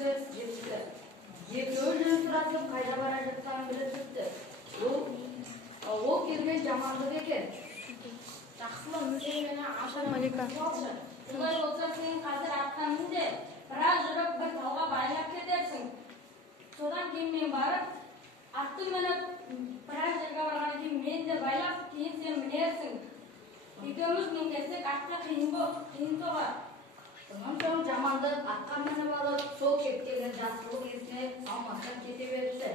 кісі жетті. Екеуі жөн сұратып қайда бара жатқанын біліп жүрді. Ол келген жамандық екен. Жақсылы мүшелмені ашарым болшы. Солай болса сен қазір атқаныңде біраз жүріп бір талға байлап кетерсің. Содан кейін мен барып, атты мініп, біраз жерге барған кейін мен де байлап, кейін сен мінерсің. Екеуміз мінгесек атқа қиын соғар. Сонан соң жамандық атқа мініп алып, сол кептеген Жақсылық есіне алмастан кете беріпті.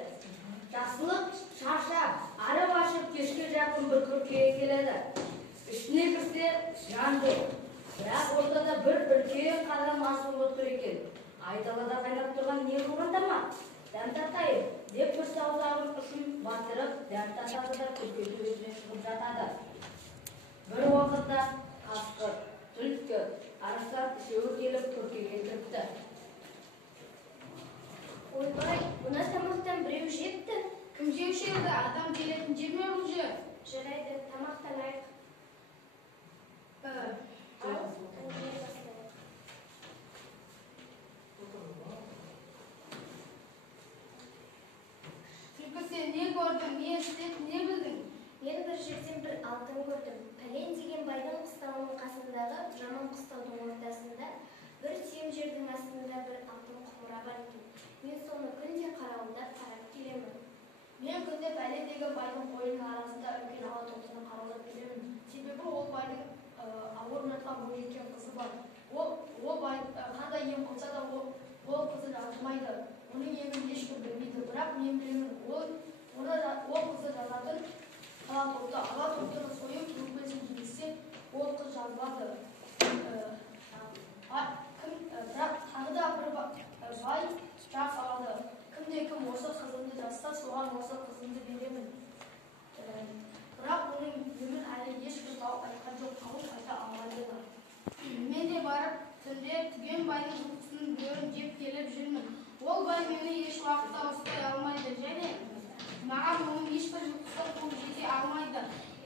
Жақсылық шаршап, арып ашып кешке жақын бір күркеге келеді. Ішіне кірсе жан жоқ. Бірақ ортада бір үлкен қадам асылып отыр екен. Айдалада қайнап тұрған не болғанда ма? Дәм татайын деп бір саусағын ұшын батырып, дәм татады да күрке төбесіне шығып жатады. Бір уақытта қасқыр, түлкі, арыстан үшеуі келіп күркеге кіріпті. Ойбай, мына тамақтан біреу жепті. Кім жеуші еді? Адам келетін жер ме бұл жер? Жарайды, тамақтанайық. Түлкі, сен не көрдің, не істедің, не білдің? Мен бір жерден бір алтын көрдім. Пәлен деген байдың қыстауының қасындағы жаман қыстаудың ортасында бір сүйем жердің астында бір алтын құмыра бар екен. Мен соны күнде қарауылдап қарап келемін. Мен күнде пәлен деген байдың қойының арасында үлкен ала тоқтыны қараулап келемін. Себебі ол байдың ауыр жатқан бойжеткен қызы бар. Ол бай қандай ем қылса да ол қызы жазылмайды. Оның емін ешкім білмейді. Бірақ мен білемін, ол қызы жазатын ала топтыны сойып өкпесін кигізсе, ол қыз жазылады. Бірақ тағы да бір бай жар салады. Кім осы қызымды жазса, соған осы қызымды беремін. Бірақ оның емін әлі ешбір тауып айтқан жоқ, тауып айта алмайды. Мен де барып, түнде түген байдың жылқысының бөрін жеп келіп жүрмін. Ол бай мені еш уақытта ұстай алмайды, және маған оның ешбір жылқысы қуып жете алмайды.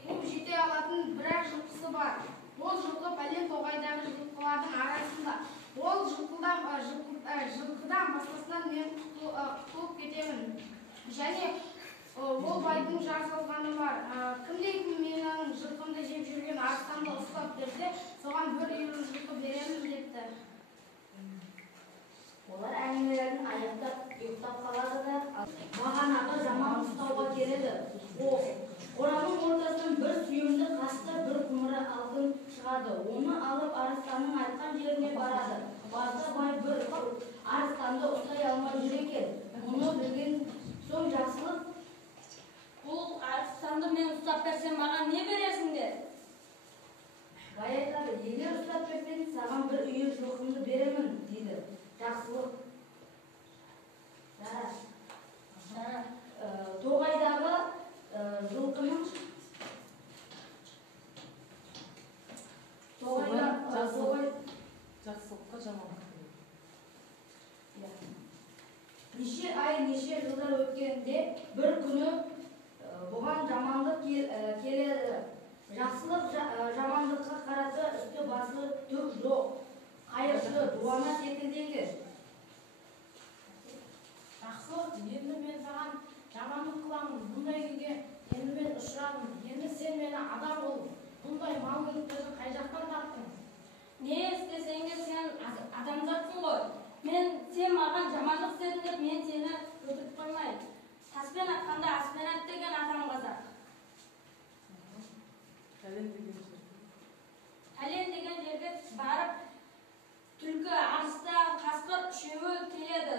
Қуып жете алатын бірақ жылқысы бар. Ол жылқы пәлен тоғайдағы жылқылардың арасында. Ол жылқыдан басқасынан мен құтылып кетемін. Және ол байдың жар салғаны бар. Кімде-кім менің жылқымды жеп жүрген арыстанды ұстап берсе, соған бір үйір жылқы беремін депті. Олар әңгімелерін аяқтап, ұйықтап қалады да, бағанағы жаман ұстауға келеді. Қораның ортасынан бір сүйемді қасты бір құмыра алтын шығады. Оны алып арыстанның айтқан жеріне барады. Барса бай бір арыстанды ұстай алмай жүр екен. Мұны білген соң Жақсылық, Бұл арыстанды мен ұстап берсем, маған не бересіңдер? бай айтады, егер ұстап берсең, саған бір үйір жылқымды беремін, дейді. Жақсылық. Тоғайдағы жылқының Жақсылыққа жамандық. Неше ай, неше жылдар өткенде бір күні бұған жамандық келеді. Жақсылық жамандыққа қараса үсті басы түк жоқ. Қайыршы, дуана секілді екен. Жақсылық, енді мен саған жамандық қыламын. Бұндай күйге енді мен ұшырадым. Енді сен мені адам бол. Бұндай мал мүліктерді қай жақтан таптың? Не істесең де сен адамзатсың ғой. Сен маған жамандық істедің деп мен сені өтіріп қоймайын. Таспен атқанда аспен ат деген атам қазақ. Пәлен деген жерге барып, түлкі, арыстан, қасқыр үшеуі келеді.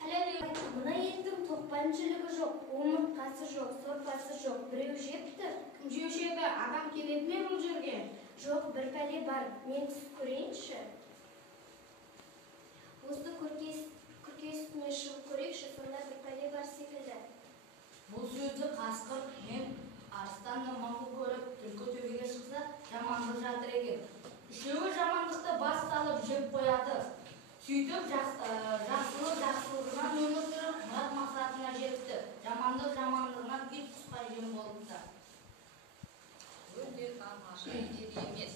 Мына еттің тоқпан жілігі жоқ, омыртқасы жоқ, сорпасы жоқ, біреу жепті. Кім жеуші еді? Адам келеді ме бұл жерге? Жоқ, бір пәле бар, мен түсіп көрейінші. Осы күрке үстіне шығып көрейікші, сонда бір пәле бар секілді. Бұл сөзді қасқыр мен арыстанды маңғыл көріп, түлкі төбеге шықса, жамандық жатыр екен. Үшеуі жамандықты бас салып жеп қояды. Сөйтіп жақсылығынан өмір сүріп, мұрат мақсатына жетті. Жамандығынан ит құсқа жем болыпты. Өте тамаша ет емес.